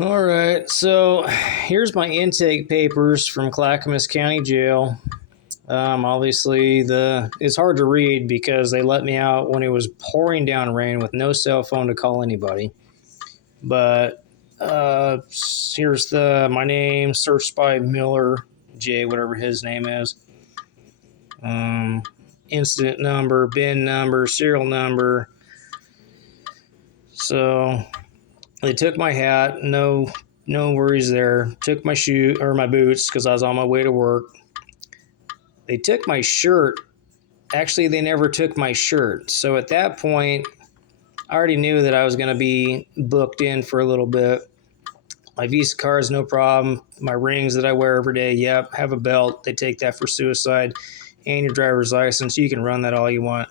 All right, so here's my intake papers from Clackamas County Jail. Obviously, it's hard to read because they let me out when it was pouring down rain with no cell phone to call anybody. But here's my name, searched by Miller J, whatever his name is. Incident number, bin number, serial number. So they took my hat, no worries there. Took my my boots because I was on my way to work. They took my shirt. Actually, they never took my shirt. So at that point, I already knew that I was going to be booked in for a little bit. My Visa card is no problem. My rings that I wear every day, yep. Have a belt. They take that for suicide. And your driver's license. You can run that all you want.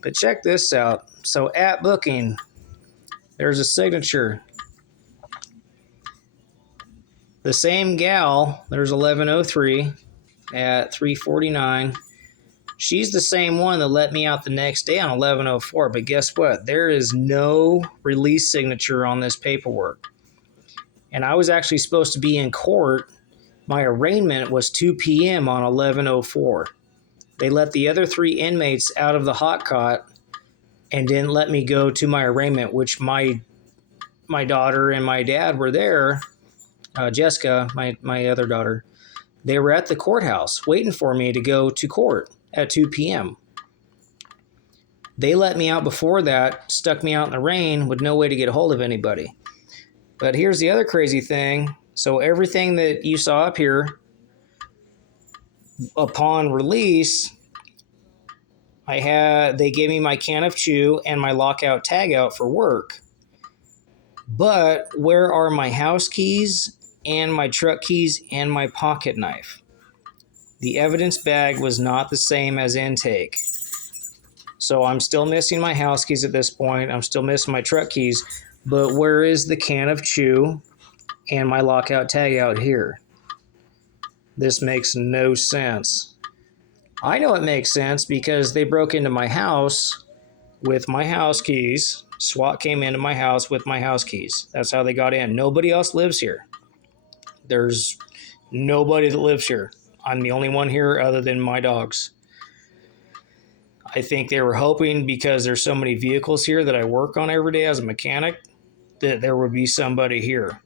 But check this out. So at booking, there's a signature. The same gal, there's 1103 at 349. She's the same one that let me out the next day on 1104. But guess what? There is no release signature on this paperwork. And I was actually supposed to be in court. My arraignment was 2 p.m. on 1104. They let the other 3 inmates out of the hot cot and didn't let me go to my arraignment, which my daughter and my dad were there. Jessica, my other daughter, they were at the courthouse waiting for me to go to court at 2 p.m. They let me out before that, stuck me out in the rain with no way to get a hold of anybody. But here's the other crazy thing. So everything that you saw up here, upon release, they gave me my can of chew and my lockout tag out for work. But where are my house keys and my truck keys and my pocket knife? The evidence bag was not the same as intake. So I'm still missing my house keys at this point. I'm still missing my truck keys. But where is the can of chew and my lockout tag out here? This makes no sense. I know it makes sense because they broke into my house with my house keys. SWAT came into my house with my house keys. That's how they got in. Nobody else lives here. There's nobody that lives here. I'm the only one here other than my dogs. I think they were hoping because there's so many vehicles here that I work on every day as a mechanic that there would be somebody here.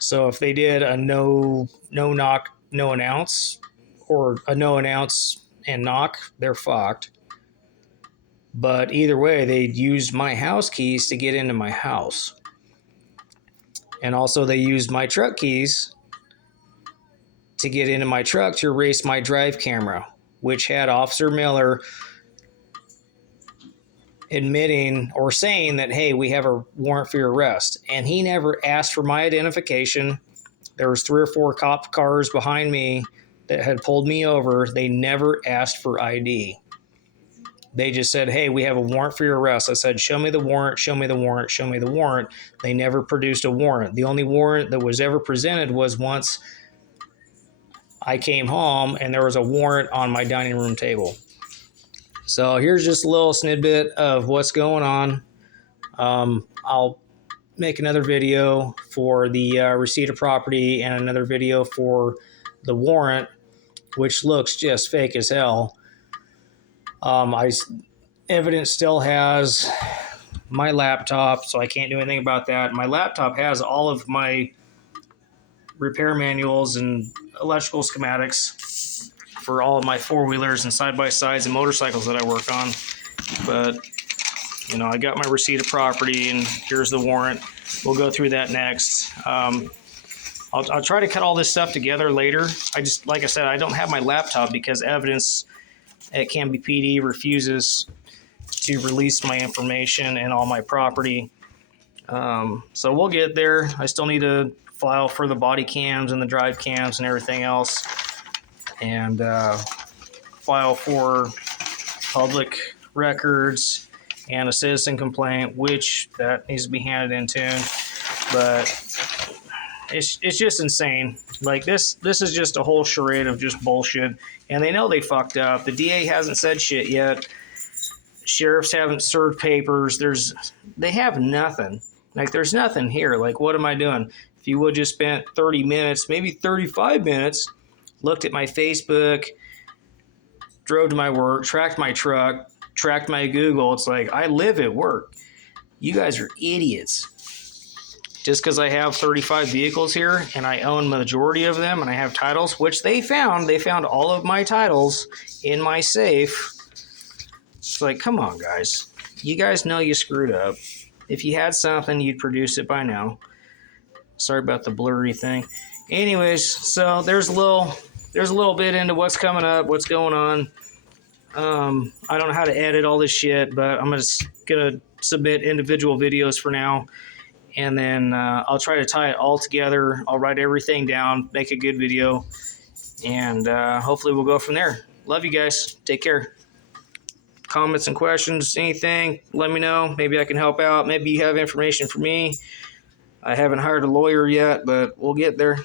So if they did a no knock, no announce, or a no announce and knock, they're fucked. But either way, they used my house keys to get into my house. And also they used my truck keys to get into my truck to erase my drive camera, which had Officer Miller admitting or saying that, hey, we have a warrant for your arrest. And he never asked for my identification. There was 3 or 4 cop cars behind me that had pulled me over. They never asked for ID. They just said, hey, we have a warrant for your arrest. I said, show me the warrant, show me the warrant, show me the warrant. They never produced a warrant. The only warrant that was ever presented was once I came home and there was a warrant on my dining room table. So here's just a little snippet of what's going on. I'll make another video for the receipt of property and another video for the warrant, which looks just fake as hell. Evidence still has my laptop, so I can't do anything about that. My laptop has all of my repair manuals and electrical schematics for all of my 4-wheelers and side-by-sides and motorcycles that I work on. But, I got my receipt of property, and here's the warrant. We'll go through that next. I'll try to cut all this stuff together later. Like I said, I don't have my laptop because evidence at Canby PD refuses to release my information and all my property. So we'll get there. I still need to file for the body cams and the drive cams and everything else, and file for public records and a citizen complaint, which that needs to be handed in tune. But it's just insane. Like this is just a whole charade of just bullshit, and they know they fucked up. The DA hasn't said shit yet. Sheriffs haven't served papers. They have nothing. Like, there's nothing here. Like, what am I doing? If you would just spent 30 minutes, maybe 35 minutes, looked at my Facebook, drove to my work, tracked my truck, tracked my Google. It's like, I live at work. You guys are idiots. Just because I have 35 vehicles here and I own majority of them and I have titles, which they found all of my titles in my safe. It's like, come on, guys. You guys know you screwed up. If you had something, you'd produce it by now. Sorry about the blurry thing. Anyways, so there's a little bit into what's coming up, what's going on. I don't know how to edit all this shit, but I'm just gonna submit individual videos for now, and then I'll try to tie it all together. I'll write everything down, make a good video, and hopefully we'll go from there. Love you guys. Take care. Comments and questions, anything, let me know. Maybe I can help out. Maybe you have information for me. I haven't hired a lawyer yet, but we'll get there.